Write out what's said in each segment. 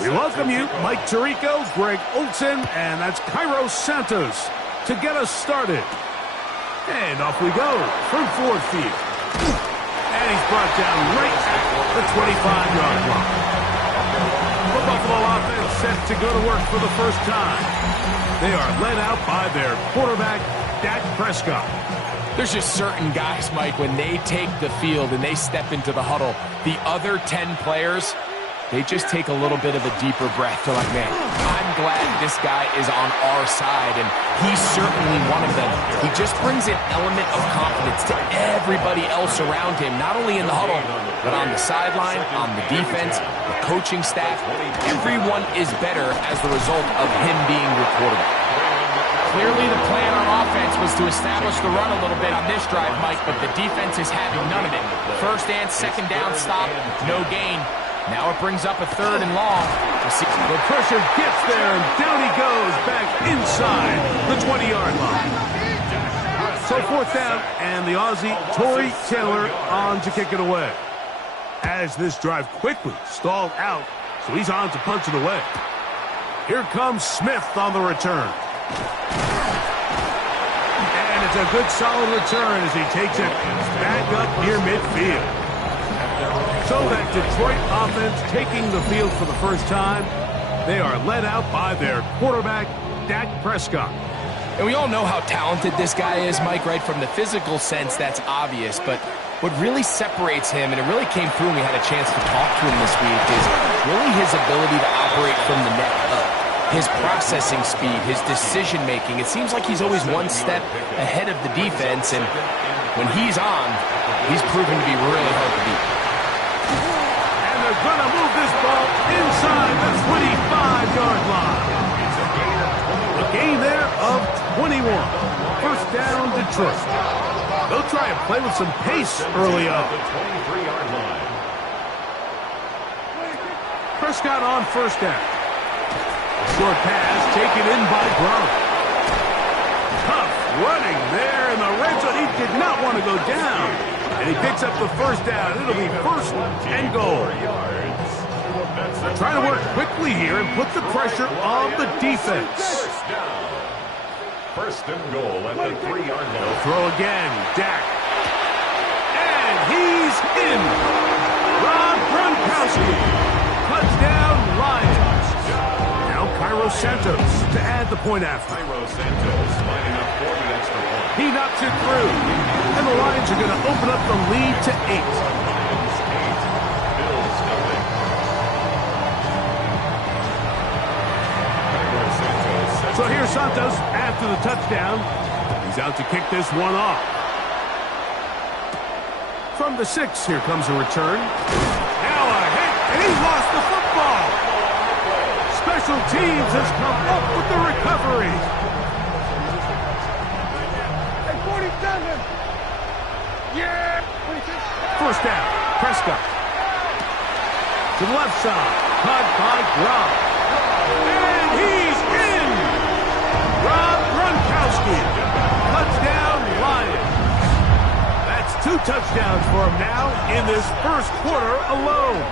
We welcome you, Mike Tirico, Greg Olson, and that's Cairo Santos to get us started. And off we go from Ford Field. And he's brought down right at the 25-yard line. The Buffalo offense set to go to work for the first time. They are led out by their quarterback, Dak Prescott. There's just certain guys, Mike, when they take the field and they step into the huddle, the other 10 players, they just take a little bit of a deeper breath. They're like, man, I'm glad this guy is on our side, and he's certainly one of them. He just brings an element of confidence to everybody else around him, not only in the huddle, but on the sideline, on the defense, the coaching staff. Everyone is better as the result of him being your quarterback. Clearly the plan on offense was to establish the run a little bit on this drive, Mike, but the defense is having none of it. First and second down stop, no gain. Now it brings up a third and long. The pressure gets there, and down he goes back inside the 20-yard line. So fourth down, and the Aussie, Tory Taylor, on to kick it away. As this drive quickly stalled out, so he's on to punch it away. Here comes Smith on the return. And it's a good solid return as he takes it back up near midfield. So that Detroit offense taking the field for the first time. They are led out by their quarterback, Dak Prescott. And we all know how talented this guy is, Mike, right? From the physical sense, that's obvious. But what really separates him, and it really came through when we had a chance to talk to him this week, is really his ability to operate from the neck up. His processing speed, his decision-making. It seems like he's always one step ahead of the defense, and when he's on, he's proven to be really hard to beat. And they're going to move this ball inside the 25-yard line. A gain there of 21. First down, Detroit. They'll try and play with some pace early on. Prescott on first down. Short pass taken in by Gronk. Tough running there in the red zone. He did not want to go down. And he picks up the first down. It'll be first and goal. Trying to work quickly here and put the pressure on the defense. First and goal at the 3-yard line. Throw again. Dak. And he's in. Rob Gronkowski. Touchdown, Lions. Cairo Santos to add the point after. Cairo Santos lining up for the extra point. He knocks it through. And the Lions are going to open up the lead to 8. Bills nothing. Cairo Santos. So here's Santos after the touchdown. He's out to kick this one off. From the 6, here comes a return. Now a hit, and he lost the football. Special teams has come up with the recovery. Yeah! First down, Prescott. To the left side, caught by Gronk. And he's in! Rob Gronkowski. Touchdown, Lions. That's 2 touchdowns for him now in this first quarter alone.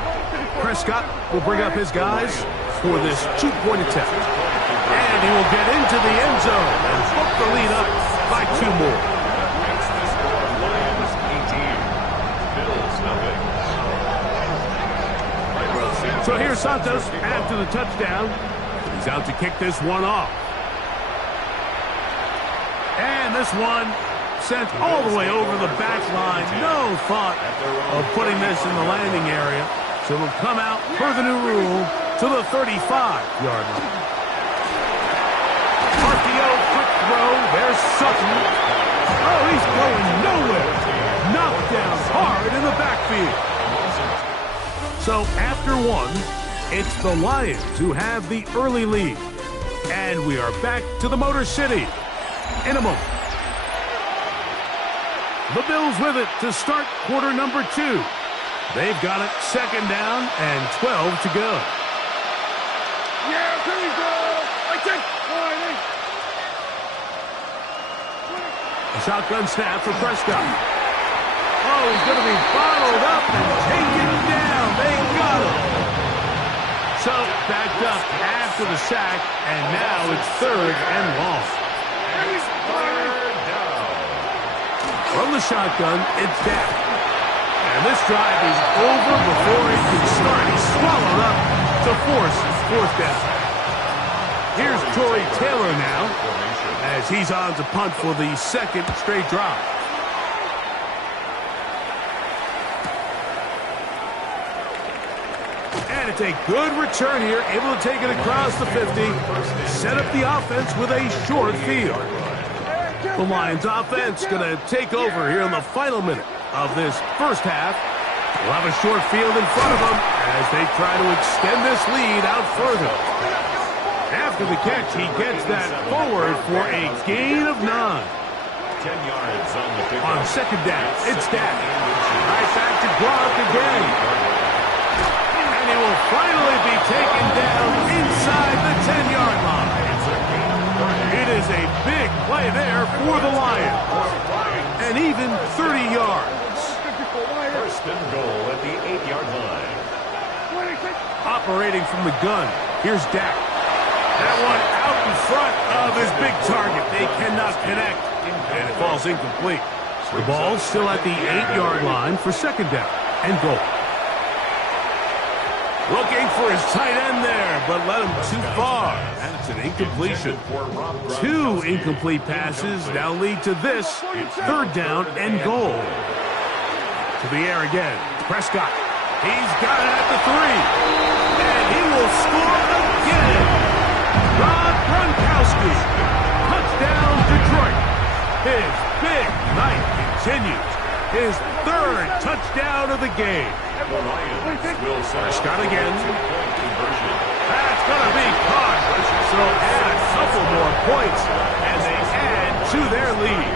Prescott will bring up his guys for this 2-point attempt. And he will get into the end zone and book the lead up by 2 more. Lions 18. Bills nothing. So here's Santos after the touchdown. He's out to kick this one off. And this one sent all the way over the back line. No thought of putting this in the landing area. So it'll come out per the new rule to the 35-yard line. RPO, quick throw. There's Sutton. Oh, he's going nowhere. Knocked down hard in the backfield. So after 1, it's the Lions who have the early lead. And we are back to the Motor City in a moment. The Bills with it to start quarter number 2. They've got it second down and 12 to go. Yeah, here we go. I take 20. A shotgun snap for Prescott. Oh, he's going to be bottled up and taken down. They got him. So, backed up after the sack, and now it's 3rd and long. From the shotgun, it's Dak. And this drive is over before it can start. He's swallowed up to force 4th down. Here's Tory Taylor now, as he's on to punt for the 2nd straight drive. And it's a good return here, able to take it across the 50, set up the offense with a short field. The Lions offense going to take over here in the final minute of this first half. We'll have a short field in front of them as they try to extend this lead out further. After the catch, he gets that forward for a gain of 9. 10 yards on the pick. On 2nd down, it's Dak. Right back to Gronk again. And he will finally be taken down inside the 10-yard line. It is a big play there for the Lions. And even 30 yards. 1st and goal at the 8-yard line. Operating from the gun, here's Dak. That one out in front of his big target. They cannot connect. And it falls incomplete. The ball's still at the 8-yard line for 2nd down and goal. Looking for his tight end there, but led him too far. And it's an incompletion. 2 incomplete passes now lead to this 3rd down and goal. To the air again. Prescott. He's got it at the 3. And he will score again. Rob Gronkowski. Touchdown, Detroit. His big night continues. His 3rd touchdown of the game. Prescott again. That's going to be caught. So add a couple more points, and they add to their lead.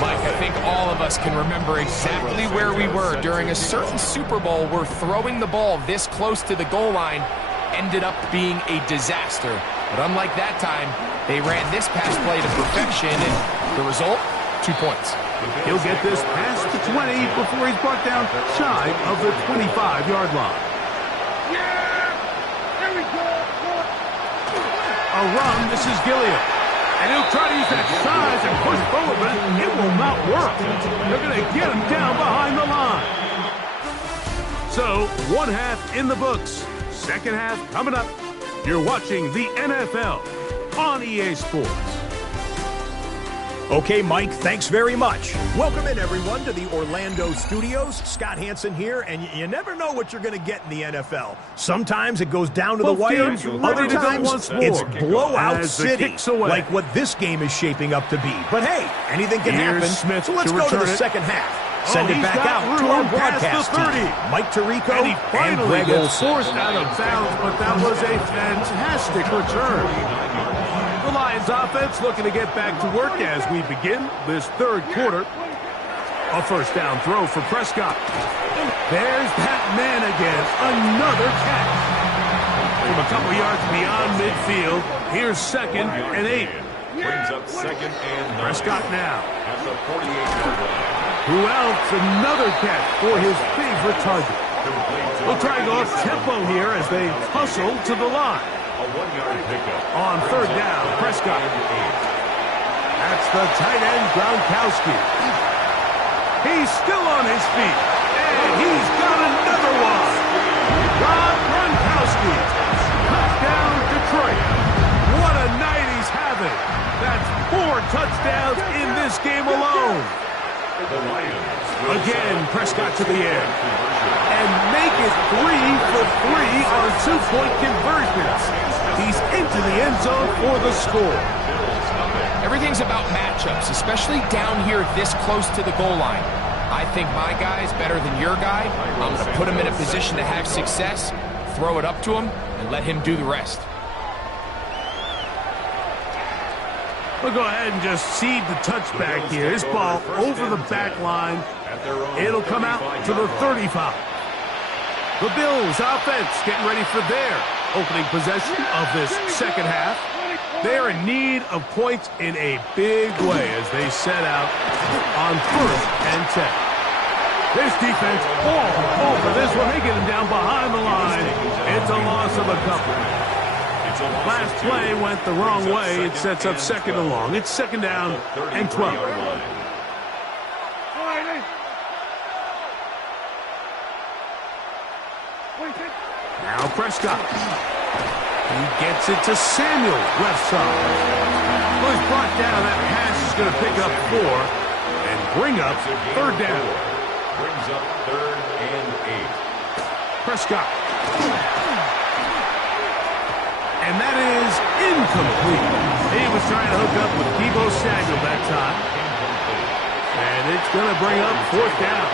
Mike, I think all of us can remember exactly where we were during a certain Super Bowl where throwing the ball this close to the goal line ended up being a disaster. But unlike that time, they ran this pass play to perfection, and the result, 2 points. He'll get this past the 20 before he's brought down shy of the 25-yard line. A run, this is Gilliam. And he'll try to use that size and push forward, but it will not work. They're going to get him down behind the line. So, 1 half in the books. 2nd half coming up. You're watching the NFL on EA Sports. Okay, Mike, thanks very much. Welcome in, everyone, to the Orlando studios. Scott Hansen here, and you never know what you're going to get in the NFL. Sometimes it goes down to the wire. Other times, it's blowout city, like what this game is shaping up to be. But hey, anything can happen, Smith so let's go to the 2nd half. Send it back out to our broadcast team, Mike Tirico and he finally Greg gets forced out of bounds, but that was a fantastic return. The Lions offense looking to get back to work as we begin this 3rd quarter. A 1st down throw for Prescott. There's that man again. Another catch. From a couple yards beyond midfield, here's 2nd and 8. Brings up 2nd and 9. Prescott now. At the 48-yard line. Who else? Another catch for his favorite target. We'll try to go up tempo here as they hustle to the line. A 1-yard pickup. On 3rd down, Prescott. That's the tight end, Gronkowski. He's still on his feet. And he's got another one. Rob Gronkowski. Touchdown, Detroit. What a night he's having. That's 4 touchdowns in this game alone. Again, Prescott to the air. And make it 3 for 3 on 2-point conversions. He's into the end zone for the score. Everything's about matchups, especially down here this close to the goal line. I think my guy is better than your guy. I'm going to put him in a position to have success, throw it up to him, and let him do the rest. We'll go ahead and just seed the touchback here. This ball over the back line. It'll come out to the 35. The Bills offense getting ready for their opening possession of this 2nd half. They're in need of points in a big way as they set out on 1st and 10. This defense all over this one. They get him down behind the line. It's a loss of a couple. Last play went the wrong way. It sets up second and long. It's second down and 12. Now Prescott. He gets it to Samuel, left side. Well, he's brought down. That pass is going to pick up 4 and bring up third down. Brings up 3rd and 8. Prescott. And that is incomplete. He was trying to hook up with Deebo Samuel that time. And it's going to bring up 4th down.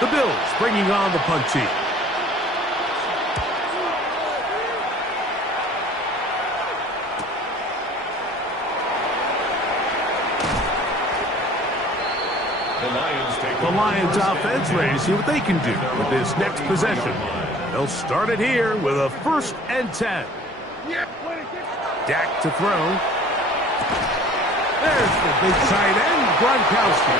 The Bills bringing on the punt team. The Lions offense ready to see what they can do with this next possession. They'll start it here with a 1st and 10. Dak to throw. There's the big tight end, Gronkowski.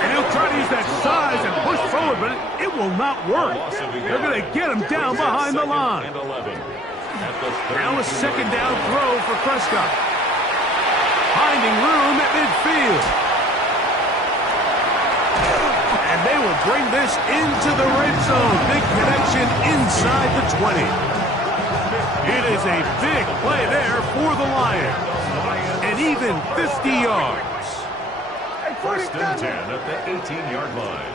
And he'll try to use that size and push forward, but it will not work. They're going to get him down behind the line. Now a 2nd down throw for Prescott. Finding room at midfield. And they will bring this into the red zone. Big connection inside the 20. It is a big play there for the Lions. And even 50 yards. 1st and 10 at the 18-yard line.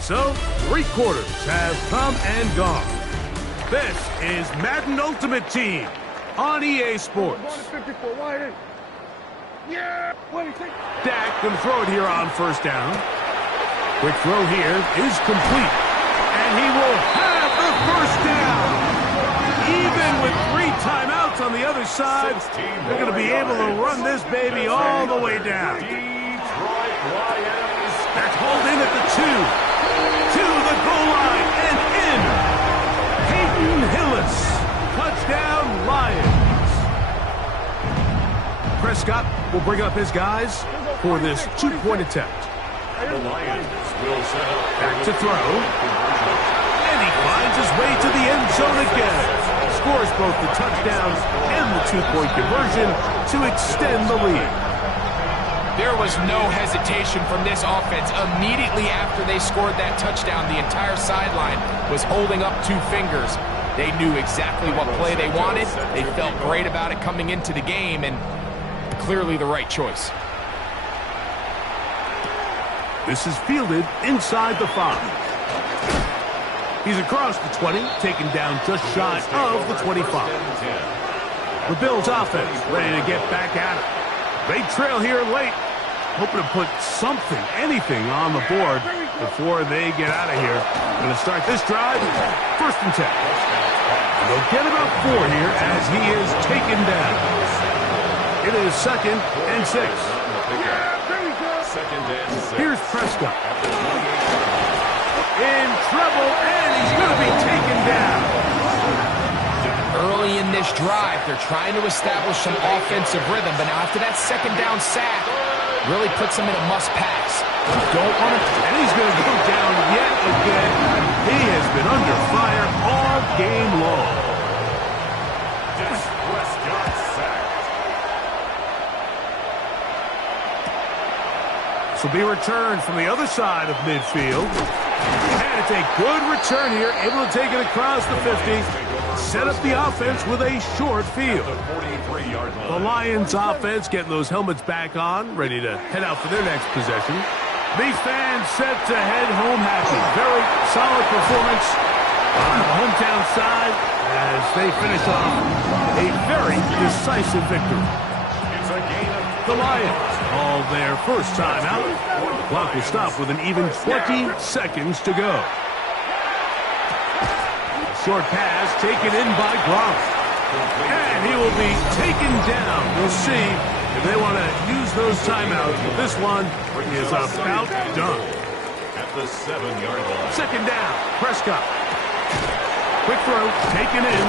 So, 3 quarters have come and gone. This is Madden Ultimate Team on EA Sports. Dak going to throw it here on 1st down. Quick throw here is complete. And he will have the 1st down. Even with 3 timeouts on the other side, they're going to be able to run this baby all the way down. Detroit Lions. That's hauled in at the 2. To the goal line and in. Peyton Hillis. Touchdown Lions. Prescott will bring up his guys for this 2-point attempt. The Lions will set up. Back to throw. And he finds his way to the end zone again. Scores both the touchdowns and the 2-point conversion to extend the lead. There was no hesitation from this offense. Immediately after they scored that touchdown, the entire sideline was holding up 2 fingers. They knew exactly what play they wanted. They felt great about it coming into the game, and clearly the right choice. This is fielded inside the 5. He's across the 20, taken down just shy of the 25. The Bills offense ready to get back at it. They trail here late, hoping to put something, anything on the board before they get out of here. Going to start this drive, 1st and 10. They'll get about 4 here as he is taken down. It is 2nd and 6. Here's Prescott. In trouble, and he's going to be taken down. Early in this drive, they're trying to establish some offensive rhythm, but now after that 2nd down sack, really puts them in a must-pass. Don't want to, and he's going to go down yet again. He has been under fire all game long. Prescott sacked. This will be returned from the other side of midfield. And it's a good return here, able to take it across the 50. Set up the offense with a short field. The Lions offense getting those helmets back on, ready to head out for their next possession. These fans set to head home happy. Very solid performance on the hometown side as they finish off a very decisive victory. The Lions call their first time out. The clock will stop with an even 20 seconds to go. Short pass taken in by Gronk. And he will be taken down. We'll see if they want to use those timeouts. But this one is about done. At the 7-yard line. 2nd down, Prescott. Quick throw, taken in.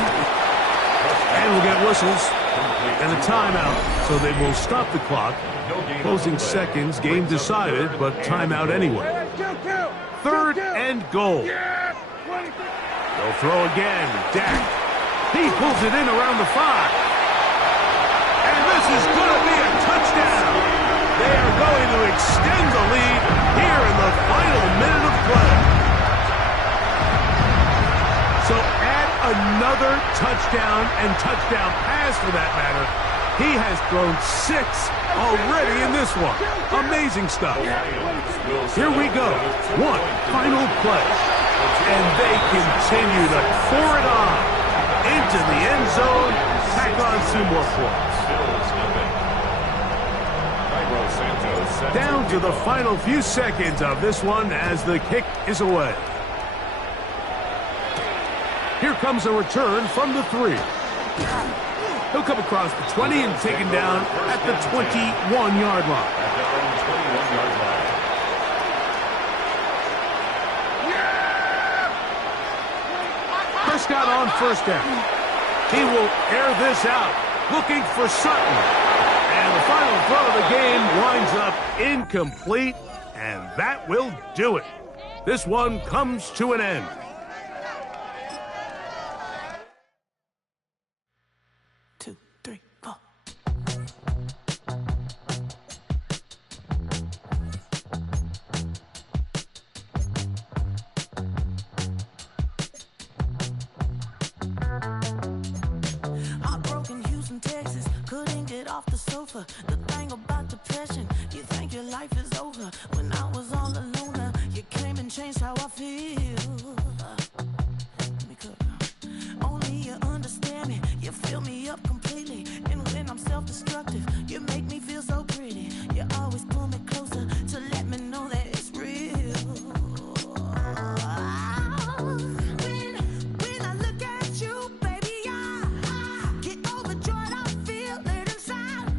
And we'll get whistles and a timeout, so they will stop the clock. Closing seconds, game decided, but timeout anyway. 3rd and goal. They'll throw again. Dak. He pulls it in around the 5. And this is going to be a touchdown. They are going to extend the lead here in the final minute of play. So add another touchdown and touchdown pass for that matter. He has thrown 6 already in this one. Amazing stuff. Here we go. One final play. And they continue to pour it on into the end zone. Tack on 2 more points. Down to the final few seconds of this one as the kick is away. Here comes a return from the 3. He'll come across the 20 and taken down at the 21-yard line. Prescott on 1st down. He will air this out, looking for Sutton. And the final throw of the game winds up incomplete, and that will do it. This one comes to an end. The thing about depression, you think your life is over. When I was all alone, you came and changed how I feel. Let me cook. Only you understand me, you fill me up completely. And when I'm self-destructive, you make me feel so pretty. You always pull me closer to let me know that it's real. When I look at you, baby, I get overjoyed. I feel it inside.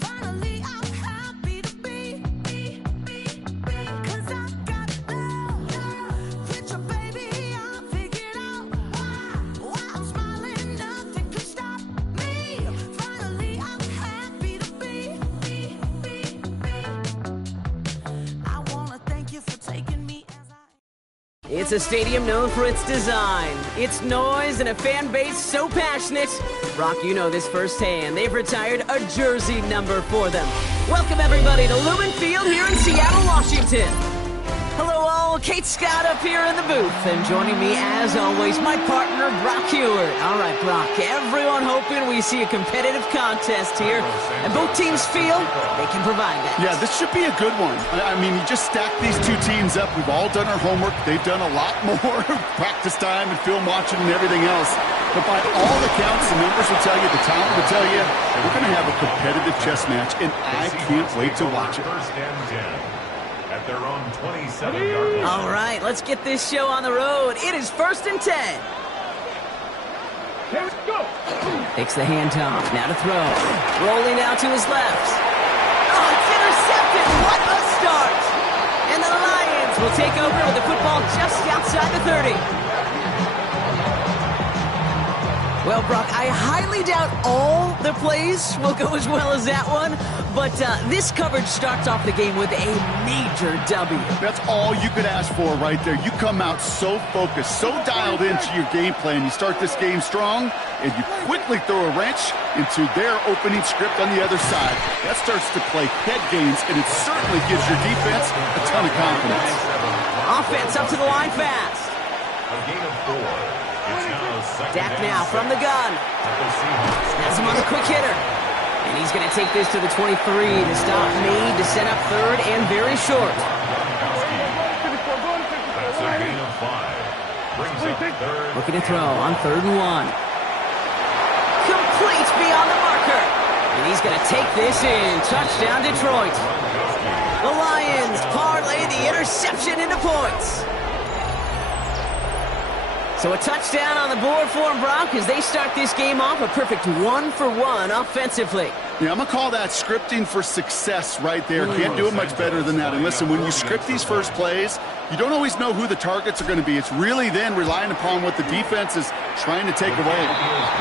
Finally, I'm happy to be, 'cause I got love. Picture, baby, I figured out why I'm smiling. Nothing could stop me. Finally, I'm happy to be. I wanna thank you for taking me as I. It's a stadium known for its design, its noise, and a fan base so passionate. Brock, you know this firsthand. They've retired a jersey number for them. Welcome, everybody, to Lumen Field here in Seattle, Washington. Hello, all. Kate Scott up here in the booth. And joining me, as always, my partner, Brock Huard. All right, Brock, everyone hoping we see a competitive contest here. And both teams feel they can provide that. Yeah, this should be a good one. I mean, you just stack these 2 teams up. We've all done our homework. They've done a lot more practice time and film watching and everything else. But by all accounts, the numbers will tell you, the talent will tell you, we're going to have a competitive chess match, and I can't wait to watch it. 1st and 10 at their own 27-yard line. All right, let's get this show on the road. It is 1st and 10. Let's go. Takes the handoff. Now to throw. Rolling out to his left. Oh, it's intercepted. What a start. And the Lions will take over with the football just outside the 30. Well, Brock, I highly doubt all the plays will go as well as that one, but this coverage starts off the game with a major W. That's all you could ask for right there. You come out so focused, so dialed into your game plan. You start this game strong, and you quickly throw a wrench into their opening script on the other side. That starts to play head games, and it certainly gives your defense a ton of confidence. Offense up to the line fast. A gain of 4. Dak now from the gun. Snaps him on the quick hitter. And he's going to take this to the 23 to stop Meade to set up 3rd and very short. That's a gain of 5. Brings up 3rd. Looking to throw on 3rd and 1. Complete beyond the marker. And he's going to take this in. Touchdown, Detroit. The Lions parlay the interception into points. So a touchdown on the board for them, Brock, as they start this game off a perfect 1-for-1 offensively. Yeah, I'm going to call that scripting for success right there. Can't do it much better than that. And listen, when you script these first plays, you don't always know who the targets are going to be. It's really then relying upon what the defense is trying to take away.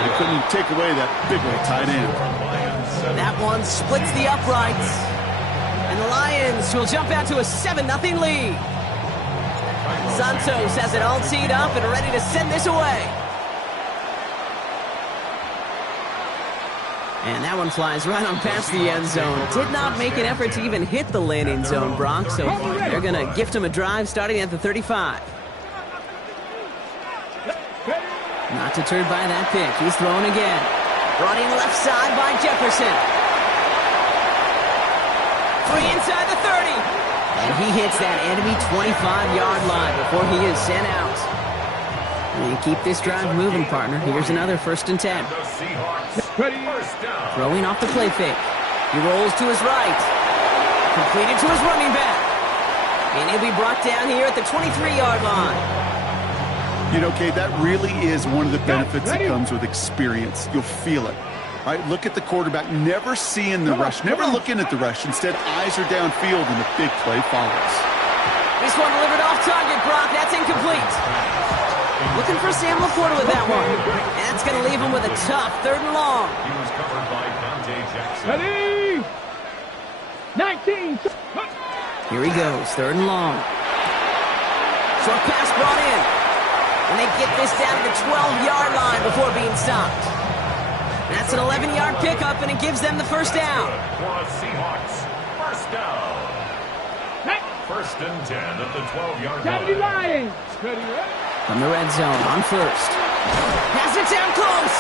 They couldn't take away that big old tight end. That one splits the uprights. And the Lions will jump out to a 7-0 lead. Santos has it all teed up and ready to send this away. And that one flies right on past the end zone. Did not make an effort to even hit the landing zone, Brock, so they're going to gift him a drive starting at the 35. Not deterred by that pick. He's throwing again. Brought in left side by Jefferson. Free inside the 30. And he hits that enemy 25-yard line before he is sent out. And keep this drive moving, partner. Here's another 1st and 10. Throwing off the play fake. He rolls to his right. Completed to his running back. And he'll be brought down here at the 23-yard line. You know, Kate, that really is one of the benefits that comes with experience. You'll feel it. All right, look at the quarterback, never seeing the rush, never looking at the rush. Instead, eyes are downfield, and the big play follows. This one delivered off target, Brock. That's incomplete. Looking for Sam Laporta with that one. And that's going to leave him with a tough 3rd and long. He was covered by Dante Jackson. Ready? 19. Here he goes, 3rd and long. Short pass brought in. And they get this down to the 12-yard line before being stopped. That's an 11-yard pickup, and it gives them the 1st down. For the Seahawks, 1st down. 1st and 10 at the 12-yard line. From the red zone on 1st. Pass it down close.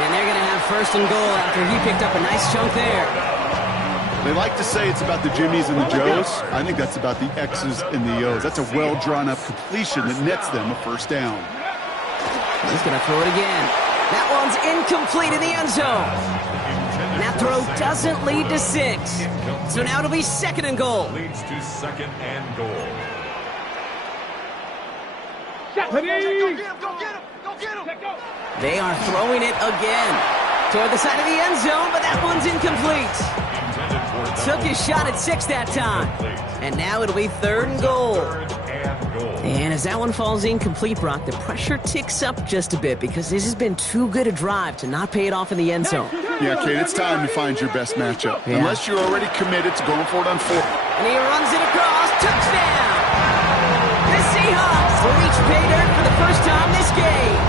And they're going to have 1st and goal after he picked up a nice chunk there. They like to say it's about the Jimmies and the Joes. I think that's about the X's and the O's. That's a well-drawn-up completion that nets them a 1st down. He's going to throw it again. That one's incomplete in the end zone. That throw doesn't lead to 6. So now it'll be 2nd and goal. Leads to 2nd and goal. They are throwing it again. Toward the side of the end zone, but that one's incomplete. Took his shot at 6 that time. And now it'll be 3rd and goal. And as that one falls incomplete, Brock, the pressure ticks up just a bit because this has been too good a drive to not pay it off in the end zone. Yeah, Kate, it's time to find your best matchup. Yeah. Unless you're already committed to going for it on 4th. And he runs it across. Touchdown! The Seahawks will reach pay dirt for the 1st time this game.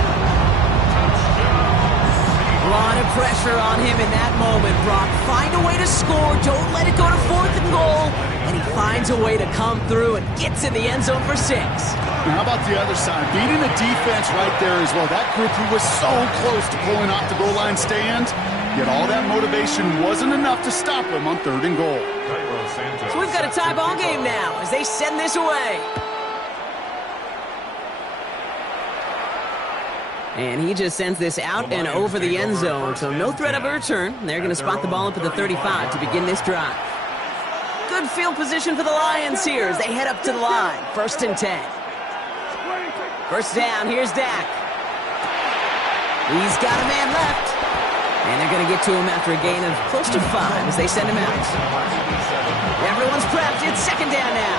A lot of pressure on him in that moment, Brock. Find a way to score. Don't let it go to 4th and goal. And he finds a way to come through and gets in the end zone for 6. Now, how about the other side? Beating the defense right there as well. That group who was so close to pulling off the goal line stand, yet all that motivation wasn't enough to stop him on 3rd and goal. So we've got a tie ball game now as they send this away. And he just sends this out and over the end zone, so no threat of a return. They're going to spot the ball up at the 35 to begin this drive. Good field position for the Lions here as they head up to the line. 1st and 10. 1st down, here's Dak. He's got a man left. And they're going to get to him after a gain of close to 5 as they send him out. Everyone's prepped. It's 2nd down now.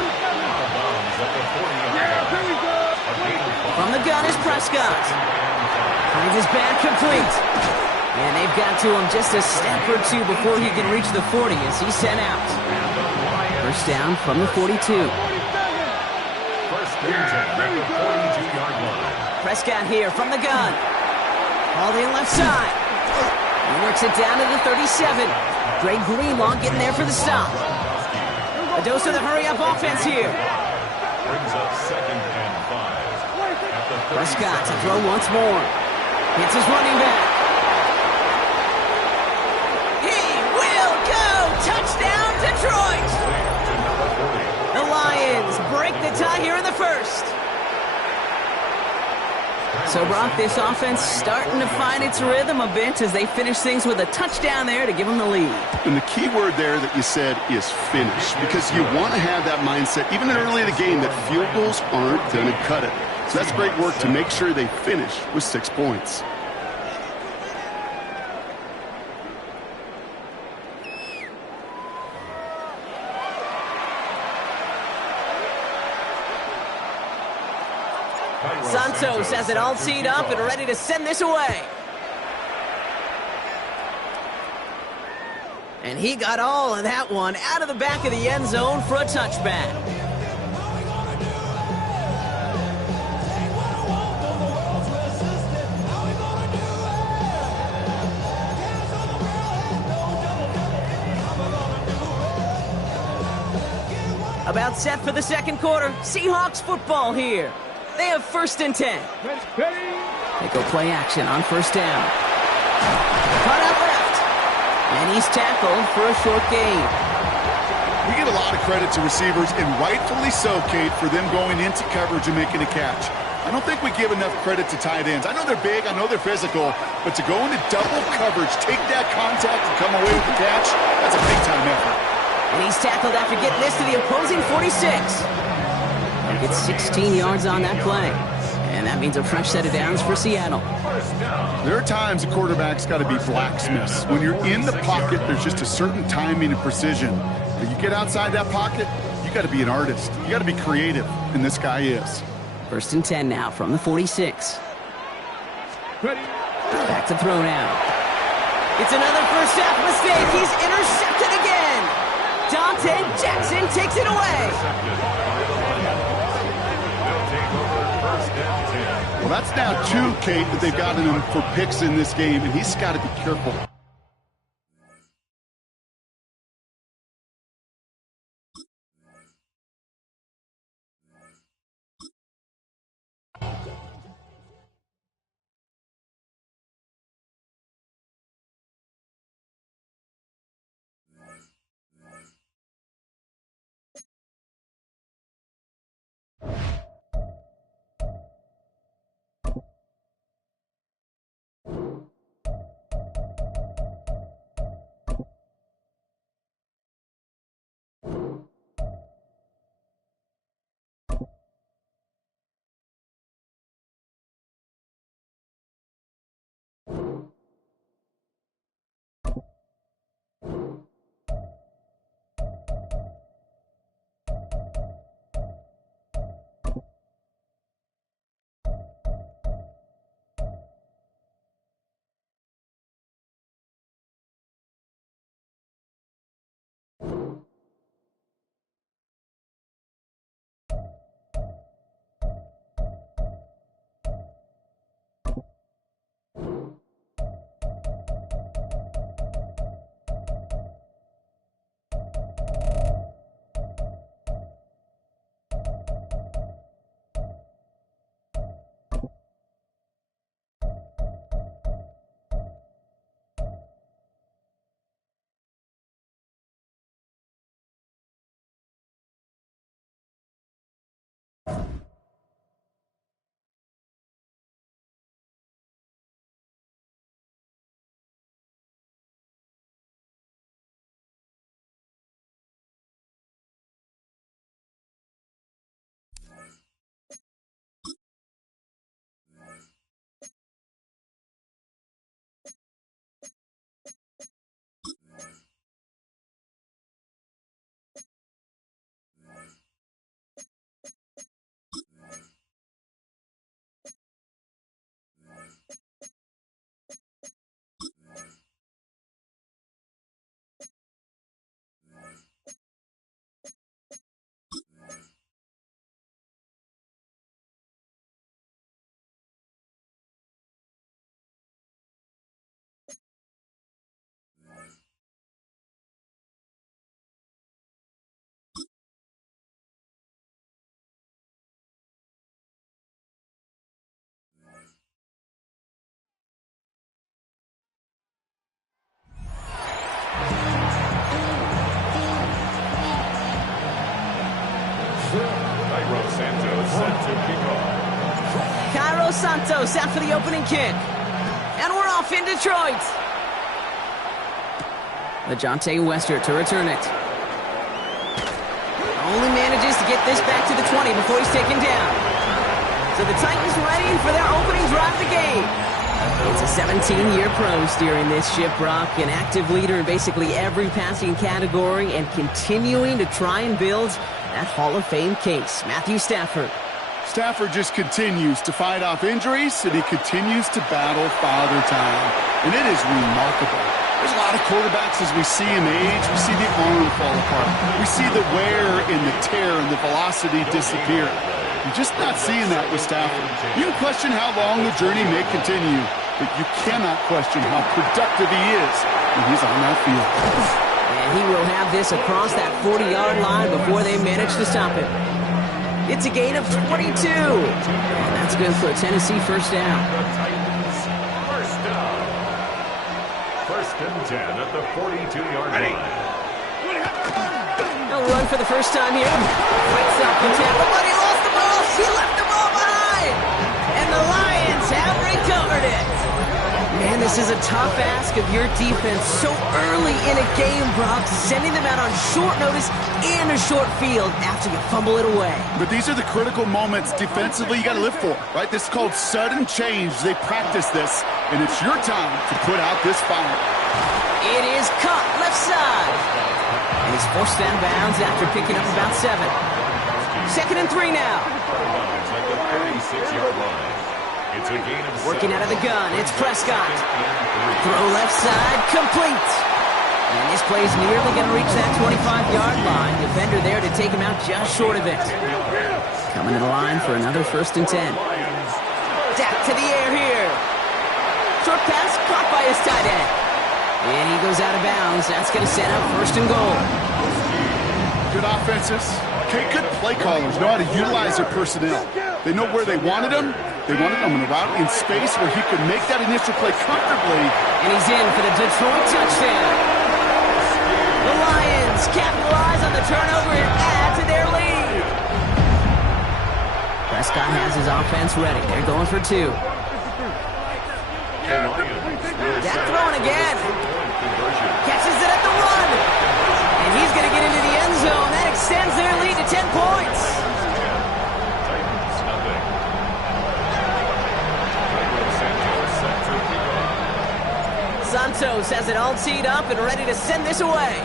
From the gun is Prescott. Finds his back complete. And they've got to him just a step or 2 before he can reach the 40 as he's sent out. 1st down from the 42. 1st and 10 at the 42-yard line. Prescott here from the gun. Hauled in left side. He works it down to the 37. Dre Greenlaw getting there for the stop. A dose of the hurry-up offense here. Brings up 2nd and 5. Prescott to throw once more. Hits his running back. He will go! Touchdown, Detroit! The Lions break the tie here in the 1st. So, Brock, this offense starting to find its rhythm a bit as they finish things with a touchdown there to give them the lead. And the key word there that you said is finish, because you want to have that mindset, even early in the game, that field goals aren't going to cut it. So that's great work to make sure they finish with 6 points. Santos has it all teed up and ready to send this away. And he got all of that one out of the back of the end zone for a touchback. About set for the second quarter. Seahawks football here. They have 1st and 10. They go play action on 1st down. Cut out left. And he's tackled for a short gain. We give a lot of credit to receivers, and rightfully so, Kate, for them going into coverage and making a catch. I don't think we give enough credit to tight ends. I know they're big, I know they're physical, but to go into double coverage, take that contact, and come away with the catch, that's a big-time effort. And he's tackled after getting this to the opposing 46. And gets 16 yards on that play. And that means a fresh set of downs for Seattle. There are times a quarterback's got to be blacksmiths. When you're in the pocket, there's just a certain timing and precision. When you get outside that pocket, you got to be an artist. You got to be creative, and this guy is. 1st and 10 now from the 46. Back to throw now. It's another first half mistake. He's intercepted again. Dante Jackson takes it away. Well, that's now 2, Kate, that they've gotten him for picks in this game, and he's got to be careful. Cairo Santos out for the opening kick. And we're off in Detroit. LeJontay Wester to return it. Only manages to get this back to the 20 before he's taken down. So the Titans ready for their opening drive of the game. It's a 17-year pro steering this ship, Brock, an active leader in basically every passing category and continuing to try and build that Hall of Fame case. Matthew Stafford. Stafford just continues to fight off injuries, and he continues to battle father time. And it is remarkable. There's a lot of quarterbacks as we see him age. We see the arm fall apart. We see the wear and the tear and the velocity disappear. You're just not seeing that with Stafford. You can question how long the journey may continue, but you cannot question how productive he is when he's on that field. And he will have this across that 40-yard line before they manage to stop him. It's a gain of 22. And that's good for a Tennessee first down. First down. First and 10 at the 42-yard line. He'll run for the first time here. Breaks up the tackle, but he lost the ball. He left the ball behind. And the Lions have recovered it. Man, this is a tough ask of your defense so early in a game, Brock, sending them out on short notice and a short field after you fumble it away. But these are the critical moments defensively you got to live for, right? This is called sudden change. They practice this, and it's your time to put out this fire. It is caught left side. And he's forced out of bounds after picking up about 7. 2nd and 3 now. At the 36-yard line. It's a gain of Working out of the gun, it's Prescott. Throw left side, complete. And this play's nearly going to reach that 25-yard line. Defender there to take him out just short of it. Coming to the line for another 1st and 10. Dak to the air here. Short pass caught by his tight end. And he goes out of bounds. That's going to set up 1st and goal. Good offenses. Okay, good play callers know how to utilize their personnel. They know where they wanted them. They wanted him in a route in space where he could make that initial play comfortably. And he's in for the Detroit touchdown. The Lions capitalize on the turnover and add to their lead. Prescott has his offense ready. They're going for 2. Dak throwing again. Catches it at the 1. And he's going to get into the end zone. That extends their lead to 10 points. Santos has it all teed up and ready to send this away.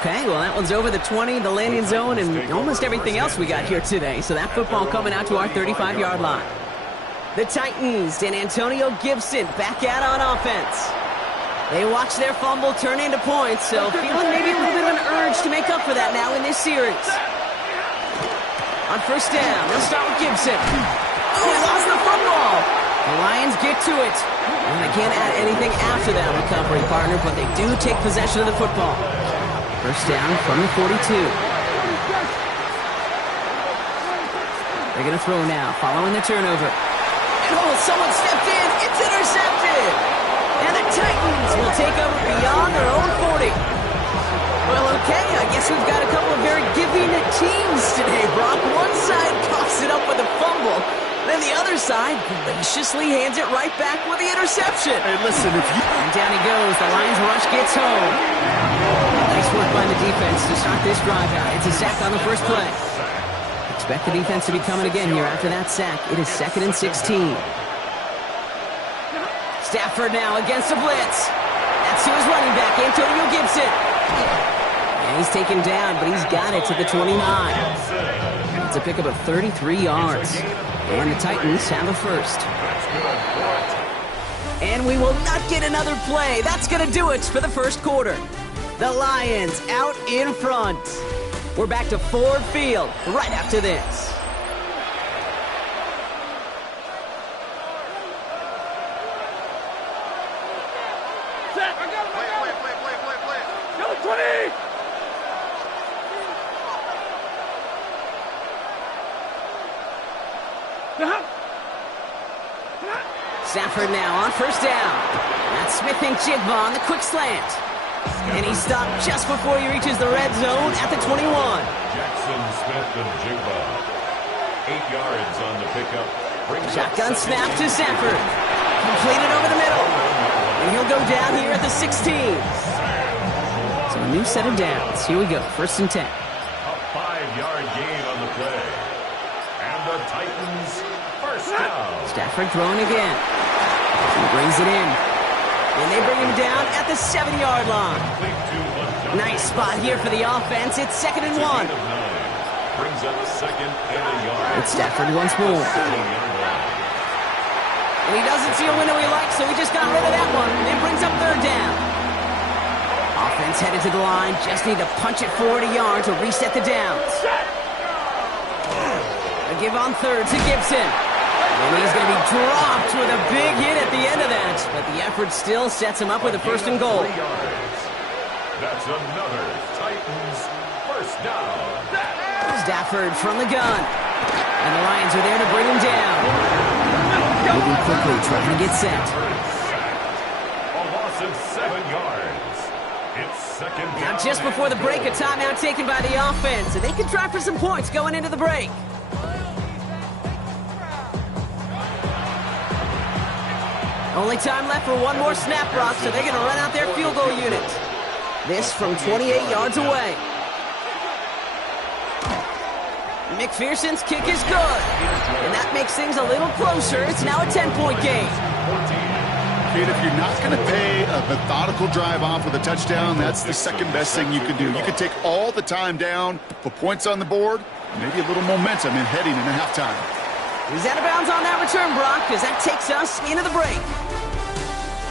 Okay, well, that one's over the 20, the landing zone, and almost everything else we got here today. So that football coming out to our 35-yard line. The Titans and Antonio Gibson back out on offense. They watch their fumble turn into points, so feeling maybe a little bit of an urge to make up for that now in this series. On 1st down, they'll start with Gibson. Oh, he lost the football. The Lions get to it. And they can't add anything after that recovery, partner, but they do take possession of the football. 1st down from the 42. They're going to throw now, following the turnover. And someone stepped in. It's intercepted. And the Titans will take over beyond their own 40. Well, okay, I guess we've got a couple of very giving teams today, Brock. One side coughs it up with a fumble. Then the other side graciously hands it right back with the interception. Hey, listen, if you... And down he goes. The Lions rush gets home. Nice work by the defense to start this drive out. It's a sack on the first play. Expect the defense to be coming again here after that sack. It is 2nd and 16. Stafford now against the blitz. That's to his running back, Antonio Gibson. And he's taken down, but he's got it to the 29. It's a pickup of 33 yards. And the Titans have a 1st. And we will not get another play. That's going to do it for the 1st quarter. The Lions out in front. We're back to Ford Field right after this. Stafford now on 1st down. That's Smith and Jigba on the quick slant. And he stopped just before he reaches the red zone at the 21. Jackson Smith and Jigba. 8 yards on the pickup. Shotgun snap to Stafford. Completed over the middle. And he'll go down here at the 16. So a new set of downs. Here we go. 1st and 10. A 5-yard gain on the play. And the Titans first down. Stafford throwing again. He brings it in. And they bring him down at the 7-yard line. Nice spot here for the offense. It's 2nd and 1. Brings up 2nd and a yard. It's Stafford once more. And he doesn't see a window he likes, so he just got rid of that one. It brings up 3rd down. Offense headed to the line. Just need to punch it forward a yard to reset the downs. A give on 3rd to Gibson. And he's going to be dropped with a big hit at the end of that. But the effort still sets him up with a 1st and goal. That's another Titans first down. Stafford from the gun. And the Lions are there to bring him down. Moving quickly, trying to get set. A loss of 7 yards. It's 2nd down. Now just before the break, a timeout taken by the offense. And they can try for some points going into the break. Only time left for one more snap, Brock, so they're going to run out their field goal unit. This from 28 yards away. McPherson's kick is good. And that makes things a little closer. It's now a 10-point game. Kate, if you're not going to pay a methodical drive off with a touchdown, that's the second best thing you can do. You can take all the time down, put points on the board, maybe a little momentum in heading into halftime. He's out of bounds on that return, Brock, because that takes us into the break.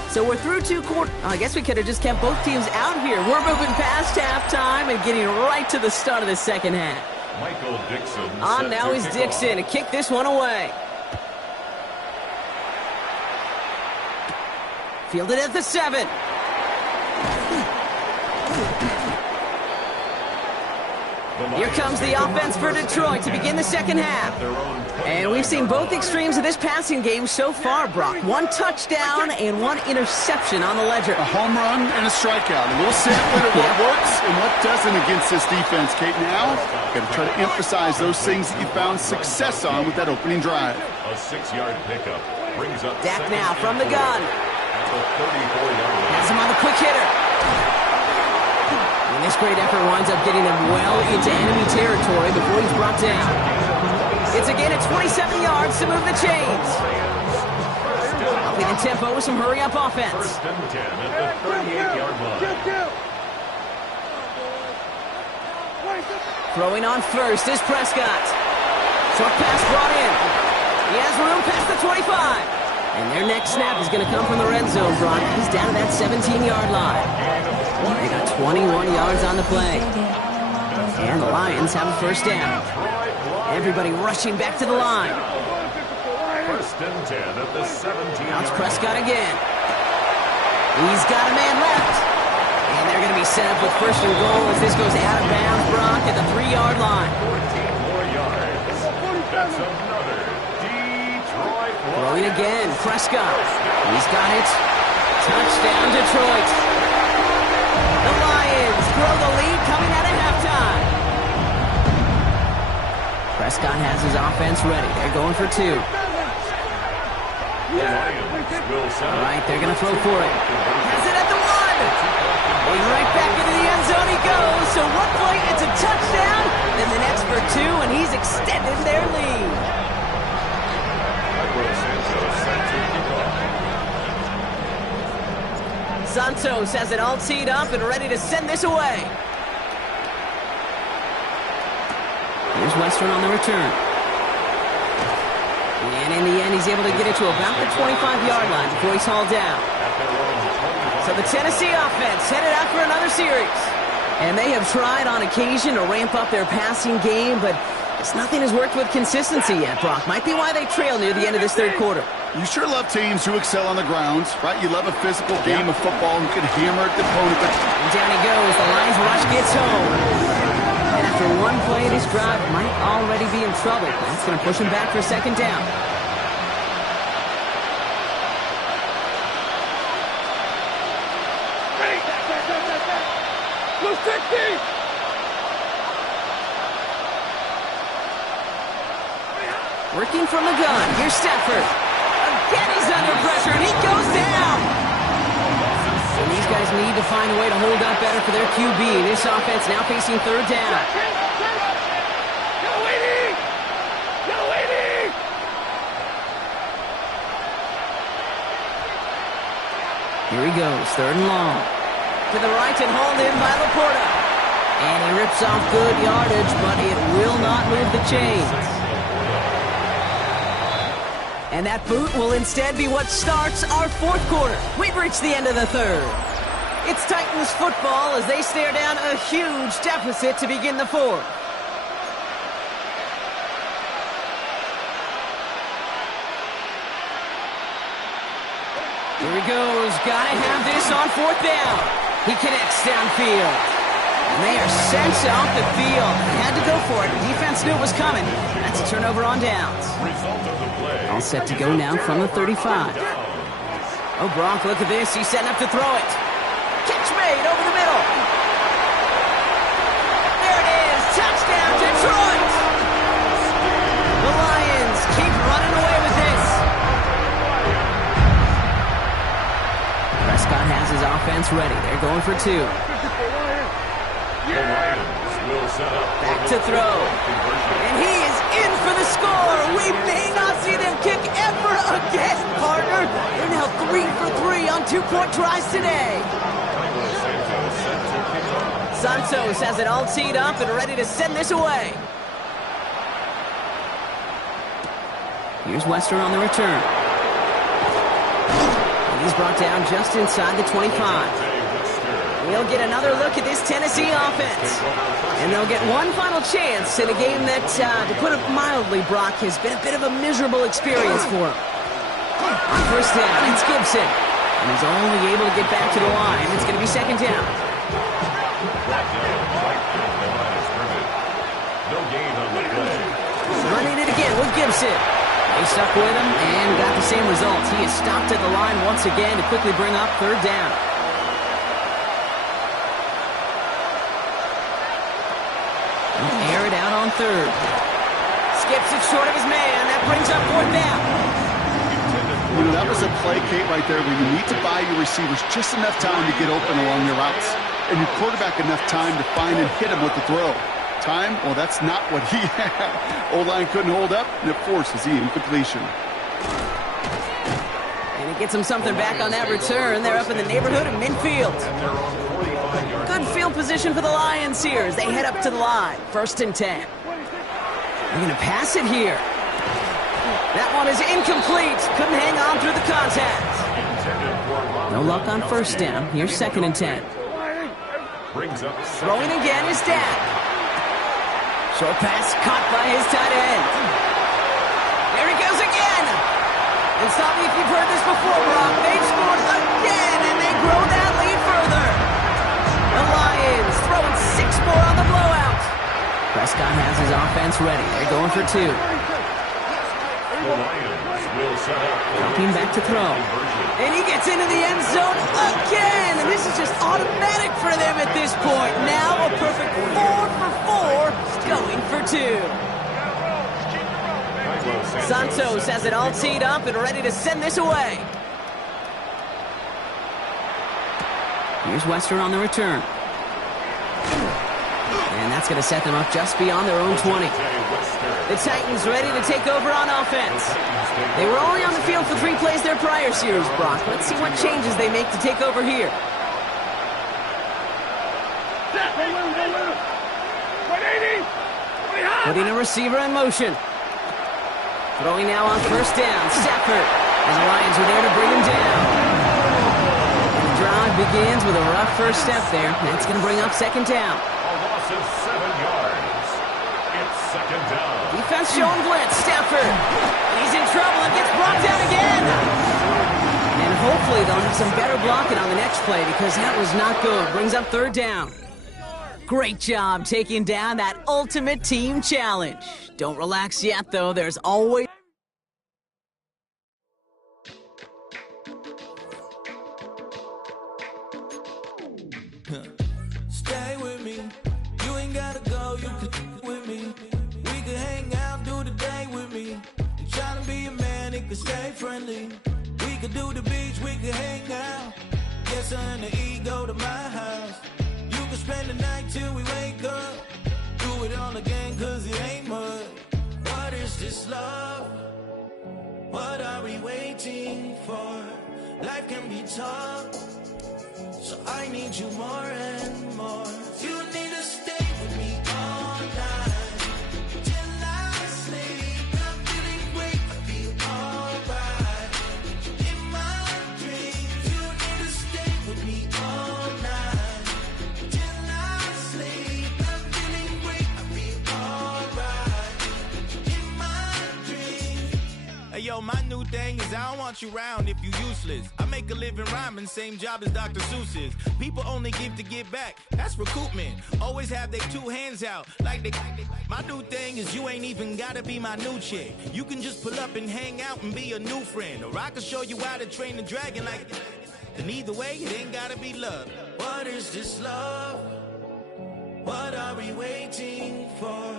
So we're through 2 quarters. I guess we could have just kept both teams out here. We're moving past halftime and getting right to the start of the second half. Michael Dixon. On now is Dixon to kick this one away. Fielded at the 7. Here comes the offense for Detroit to begin the second half. And we've seen both extremes of this passing game so far, Brock. 1 touchdown and 1 interception on the ledger. A home run and a strikeout. A little sampling of what works and what doesn't against this defense, Kate. Now, got to try to emphasize those things that you found success on with that opening drive. A 6-yard pickup brings up Dak now from the gun. At the 34-yard line. Has him on the quick hitter. And this great effort winds up getting him well into enemy territory before he's brought down. It's again at 27 yards to move the chains. Upping the tempo with some hurry-up offense. 1st and 10 at the 38-yard line. Throwing on first is Prescott. Short pass brought in. He has room past the 25. And their next snap is going to come from the red zone, Brock. He's down to that 17-yard line. They got 21 yards on the play. And the Lions have a 1st down. Everybody rushing back to the line. 1st and 10 at the 17. Now it's Prescott again. He's got a man left. And they're going to be set up with 1st and goal as this goes out of bounds, Brock, at the 3-yard line. 14 more yards. That's another Detroit. Throwing again, Prescott. He's got it. Touchdown, Detroit. The Lions grow the lead coming out of halftime. Prescott has his offense ready. They're going for 2. All right, they're going to throw for it. Has it at the 1. And right back into the end zone he goes. So one play, it's a touchdown. Then the next for 2, and he's extended their lead. Santos has it all teed up and ready to send this away. Here's Western on the return. And in the end, he's able to get it to about the 25-yard line before he's hauled down. So the Tennessee offense headed out for another series. And they have tried on occasion to ramp up their passing game, but nothing has worked with consistency yet, Brock. Might be why they trail near the end of this 3rd quarter. You sure love teams who excel on the ground, right? You love a physical game of football and can hammer at the opponent. And down he goes. The Lions rush gets home. And after one play, this drive might already be in trouble. That's going to push him back for 2nd down. Blue 60! Working from the gun. Here's Stafford. Again, he's under pressure, and he goes down. And these guys need to find a way to hold up better for their QB. This offense now facing 3rd down. Here he goes, 3rd and long. To the right and hauled in by Laporta. And he rips off good yardage, but it will not move the chains. And that boot will instead be what starts our 4th quarter. We've reached the end of the 3rd. It's Titans football as they stare down a huge deficit to begin the 4th. Here he goes. Gotta have this on 4th down. He connects downfield. And they are sent off the field. They had to go for it. The defense knew it was coming. That's a turnover on downs. All set to go now from the 35. Oh, Gronk, look at this. He's setting up to throw it. Catch made over the middle. There it is. Touchdown, Detroit. The Lions keep running away with this. Prescott has his offense ready. They're going for 2. The Lions will set up back to throw. And he is in for the score. We may not see them kick ever again, partner. They're now 3 for 3 on 2-point tries today. Santos has it all teed up and ready to send this away. Here's Wester on the return. And he's brought down just inside the 25. We'll get another look at this Tennessee offense. And they'll get one final chance in a game that, to put it mildly, Brock, has been a bit of a miserable experience for him. On 1st down, it's Gibson. And he's only able to get back to the line. It's going to be 2nd down. Running it again with Gibson. They stuck with him and got the same results. He is stopped at the line once again to quickly bring up 3rd down. Air it out on 3rd. Skips it short of his man. That brings up 4th down. You know, that was a play, Kate, right there where you need to buy your receivers just enough time to get open along your routes. And your quarterback enough time to find and hit him with the throw. Time? Well, that's not what he had. O-line couldn't hold up, and it forces the incompletion. And he gets him something back on that return. They're up in the neighborhood of midfield. Good field position for the Lions here as they head up to the line. 1st and 10. They're going to pass it here. That one is incomplete. Couldn't hang on through the contact. No luck on 1st down. Here's 2nd and 10. Throwing again is Dak. Short pass caught by his tight end. There he goes again. And stop me if you've heard this before, Brock. They've scored again, and they grow that lead further. The Lions throwing 6 more on the blowout. Prescott has his offense ready. They're going for 2. Jumping back to throw. And he gets into the end zone again. And this is just automatic for them at this point. Now a perfect 4 for 4, going for 2. Santos has it all teed up and ready to send this away. Here's Wester on the return. And that's going to set them up just beyond their own 20. The Titans ready to take over on offense. They were only on the field for 3 plays their prior series, Brock. Let's see what changes they make to take over here. Putting a receiver in motion. Throwing now on 1st down. Stafford. And the Lions are there to bring him down. And the drive begins with a rough first step there. That's going to bring up 2nd down. A loss of 7 yards. It's 2nd down. Defense showing blitz. Stafford. He's in trouble and gets brought down again. And hopefully they'll have some better blocking on the next play because that was not good. Brings up 3rd down. Great job taking down that ultimate team challenge. Don't relax yet, though. There's always... Stay with me. You ain't gotta go. You can with me. We can hang out, do the day with me. I'm trying to be a man, it can stay friendly. We could do the beach, we could hang out. Get her and the ego to my house. You can spend the night till we wake up. Do it all again, cause it ain't much. What is this love? What are we waiting for? Life can be tough, so I need you more and more. You need to stay with me all night till I sleep. I'm feeling great, I feel alright. In my dreams, you need to stay with me all night till I sleep. I'm feeling great, I feel alright. In my dreams. Hey yo, my new thing is I don't want you round if you useless. I make a living rhyming, same job as Dr. Seuss's. People only give to get back, that's recoupment. Always have their two hands out, like they. My new thing is you ain't even gotta be my new chick. You can just pull up and hang out and be a new friend. Or I can show you how to train the dragon like. And either way, it ain't gotta be love. What is this love? What are we waiting for?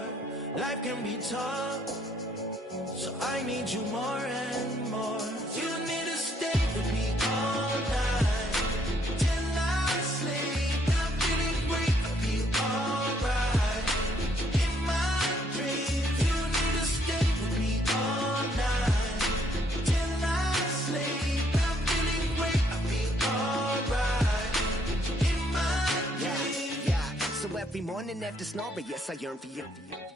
Life can be tough, so I need you more and more. You need to stay with me all night till I sleep. I'm feeling great, I feel alright. In my dreams, you need to stay with me all night till I sleep. I'm feeling great, I feel alright. In my dreams. Yeah. So every morning after snoring, yes, I yearn for you.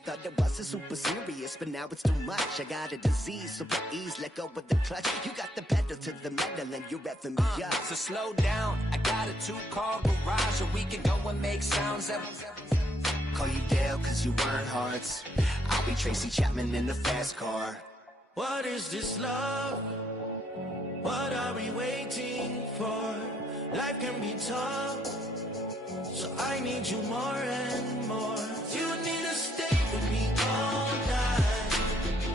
Thought it wasn't super serious, but now it's too much. I got a disease, so please let go with the clutch. You got the pedal to the metal and you're revving me up. So slow down, I got a 2-car garage, or we can go and make sounds. Call you Dale, cause you weren't hearts. I'll be Tracy Chapman in the fast car. What is this love? What are we waiting for? Life can be tough, so I need you more and more. You need to stay with me all night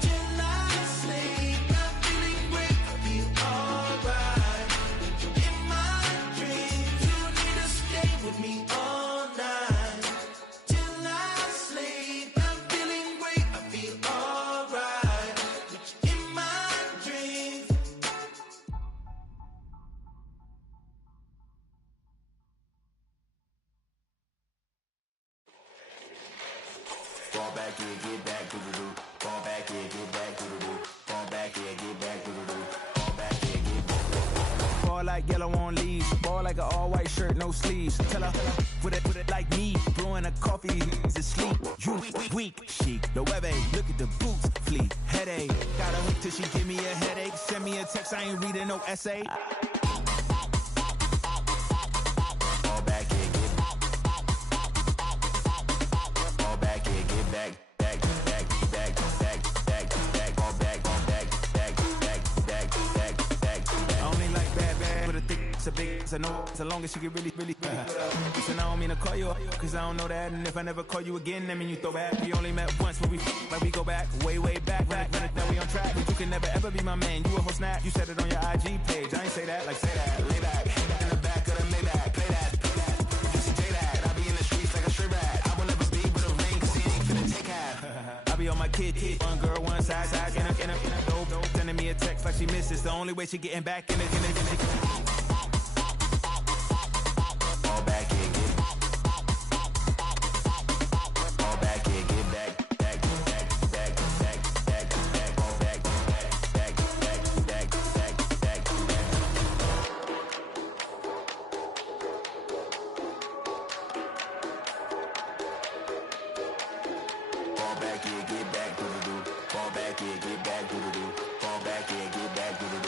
till I sleep. I'm feeling great, I feel alright. In my dreams, you need to stay with me all night till I sleep. I'm feeling great, I feel alright. In my dreams. Fall back, yeah, get back, doo-doo-doo. Fall back, yeah, get back, doo-doo-doo. Fall back, yeah, get back, doo-doo-doo. Fall back, yeah, get back. Fall like yellow on leaves. Ball like an all-white shirt, no sleeves. Tell her, put it like me. Blowing a coffee, he's asleep. You weak, chic. The web look at the boots, fleet. Headache. Got a hook till she give me a headache. Send me a text, I ain't reading no essay. Fall back, yeah, get back. Fall back, yeah, get back. Back, back, back, back, back, back. Fall back, back, back, back, back, back, back. I only like bad, but a thick, it's a big, it's a no, so long as she get really Listen, I don't mean to call you up, cause I don't know that. And if I never call you again, that mean you throw back. We only met once, but we like we go back, way back. When it that we on track, but you can never ever be my man. You a whole snap, you said it on your IG page. I ain't say that, like say that, lay back. In the back of the Maybach, play that. You see J that, I be in the streets like a straight rat. I will never speak with a ring, cause he ain't finna take half. I be on my kid, one girl, one side, in a dope, sending me a text like she misses. The only way she getting back in it. Fall back, yeah, get back. Fall back, yeah, get back. Back, back, back, back, back, back. Fall back, back, back, back, back, back, back, back. Fall back, yeah, get back, doo-doo-doo. Fall back, yeah, get back, doo-doo-doo. Fall back, yeah, get back, doo-doo-doo.